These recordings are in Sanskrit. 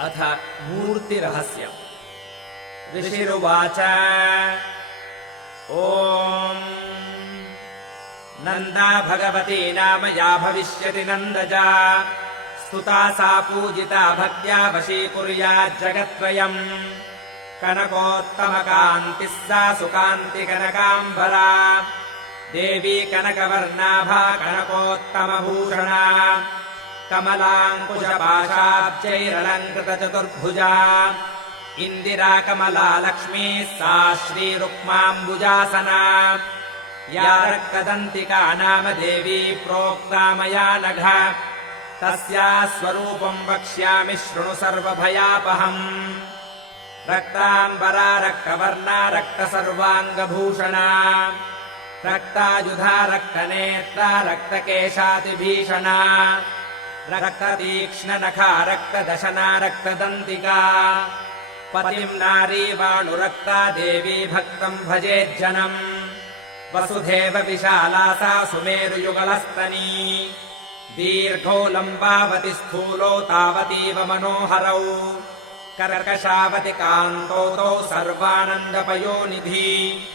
अथ मूर्तिरहस्यम्। ऋषिरुवाच ॐ नन्दा भगवती नाम या भविष्यति नन्दजा, स्तुता सा पूजिता भक्त्या वशीकुर्याज्जगत्त्रयम्। कनकोत्तमकान्तिः सा सुकान्तिकनकाम्बरा, देवी कनकवर्णाभा कनकोत्तमभूषणा, कमलाङ्कुशपाशाब्जैरलङ्कृतचतुर्भुजा, इन्दिरा कमला लक्ष्मीः सा श्रीरुक्माम्बुजासना। या रक्तदन्तिका नाम देवी प्रोक्ता मया नघ, तस्याः स्वरूपम् वक्ष्यामि शृणु सर्वभयापहम्। रक्ताम्बरा रक्तवर्णा रक्तसर्वाङ्गभूषणा, रक्तायुधा रक्तनेत्रा रक्तकेशातिभीषणा, रक्ततीक्ष्णनखा रक्तदशना रक्तदन्तिका, पतिम् नारीवाणुरक्ता देवी भक्तम् भजेज्जनम्। वसुधेव विशाला सा सुमेरुयुगलस्तनी, दीर्घो लम्बावति स्थूलो तावतीव मनोहरौ, कर्कशावति कान्तौ तौ सर्वानन्दपयोनिधि।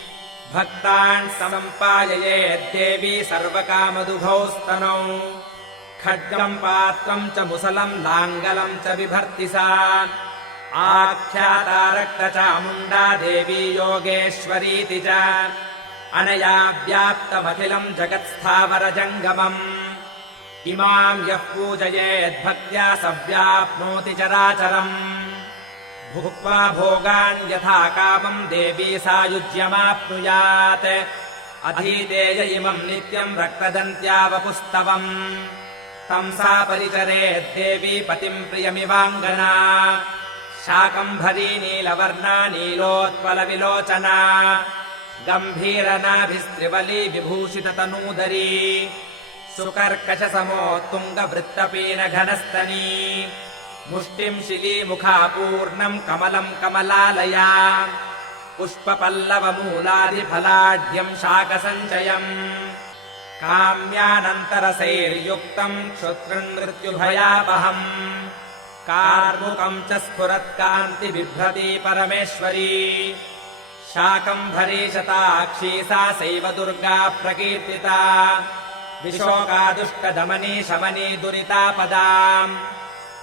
भक्तान् सम्पाययेद्देवी सर्वकामदुघौ स्तनौ, खड्गम् पात्रम् च मुसलम् लाङ्गलम् च बिभर्ति सा। आख्याता रक्तचामुण्डा देवी योगेश्वरीति च, अनया व्याप्तमखिलम् जगत्स्थावरजङ्गमम्। इमाम् यः पूजयेद्भक्त्या स व्याप्नोति चराचरम्। भुक्त्वा भोगान् यथा कामम् देवी सायुज्यमाप्नुयात्। अधीतेय इमम् नित्यम् रक्तदन्त्यावपुस्तवम्, तम् सा परिचरेद्देवी पतिम् प्रियमिवाङ्गना। शाकम्भरी नीलवर्णा नीलोत्पलविलोचना, गम्भीरनाभिस्त्रिवली विभूषिततनूदरी, सुकर्कशसमोत्तुङ्गवृत्तपीनघनस्तनी, मुष्टिम् शिलीमुखा पूर्णम् कमलम् कमलालया, पुष्पपल्लवमूलादिफलाढ्यम् शाकसञ्चयम्, काम्यानन्तरसैर्युक्तम् क्षुत्रुन्मृत्युभयावहम्। कार्मुकम् च स्फुरत्कान्तिबिभ्रती परमेश्वरी, शाकम्भरी शताक्षी सा सैव दुर्गा प्रकीर्तिता। विशोकादुष्टदमनी शमनी दुरितापदाम्,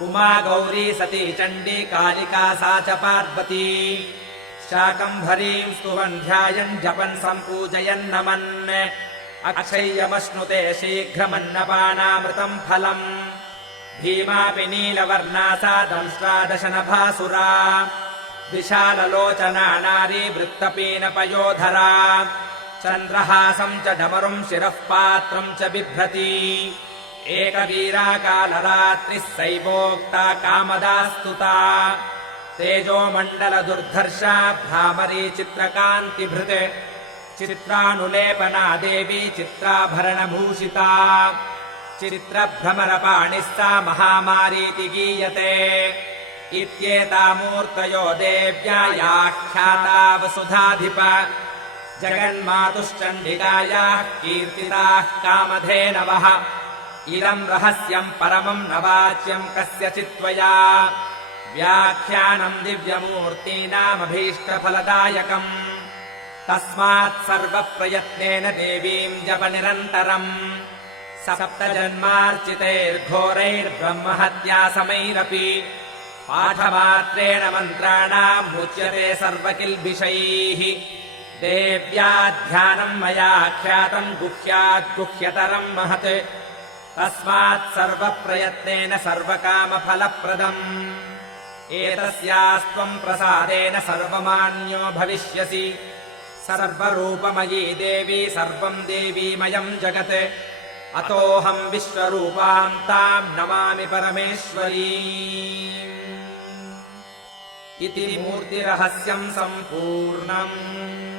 उमा गौरी सती चण्डी कालिका सा च पार्वती। शाकम्भरीम् स्तुवन् ध्यायन् जपन् सम्पूजयन् नमन्, अक्षय्यमश्नुते शीघ्रमन्नपानामृतम् फलम्। भीमापि नीलवर्णा सा दंष्ट्रादशनभासुरा, विशाललोचना नारी वृत्तपीनपयोधरा। चन्द्रहासम् च डमरुम् शिरः पात्रम् च बिभ्रती, एकवीराकालरात्रिः सैवोक्ता कामदा स्तुता। तेजोमण्डलदुर्धर्षा भ्रामरी चित्रकान्तिभृत्, चित्रानुलेपना देवी चित्राभरणभूषिता। चित्रभ्रमरपाणिः सा महामारीति गीयते, इत्येतामूर्तयो देव्या याख्याता वसुधाधिप। जगन्मातुश्चण्डिकायाः कीर्तिताः कामधेनवः, इदम् रहस्यम् परमम् न वाच्यम् कस्यचित्त्वया। व्याख्यानम् दिव्यमूर्तीनामभीष्टफलदायकम्, तस्मात् सर्वप्रयत्नेन देवीम् जप निरन्तरम्। सप्तजन्मार्चितैर्घोरैर्ब्रह्महत्या समैरपि, पाठमात्रेण मन्त्राणाम् मुच्यते सर्वकिल्बिषैः। देव्या ध्यानम् मया ख्यातम् गुह्याद्गुह्यतरम् महत्, तस्मात् सर्वप्रयत्नेन सर्वकामफलप्रदम्। एतस्यास्त्वम् प्रसादेन सर्वमान्यो भविष्यसि, सर्वरूपमयी देवी सर्वम् देवीमयम् जगत्। अतोऽहम् विश्वरूपाम् ताम् नमामि परमेश्वरीम्। इति मूर्तिरहस्यम् सम्पूर्णम्।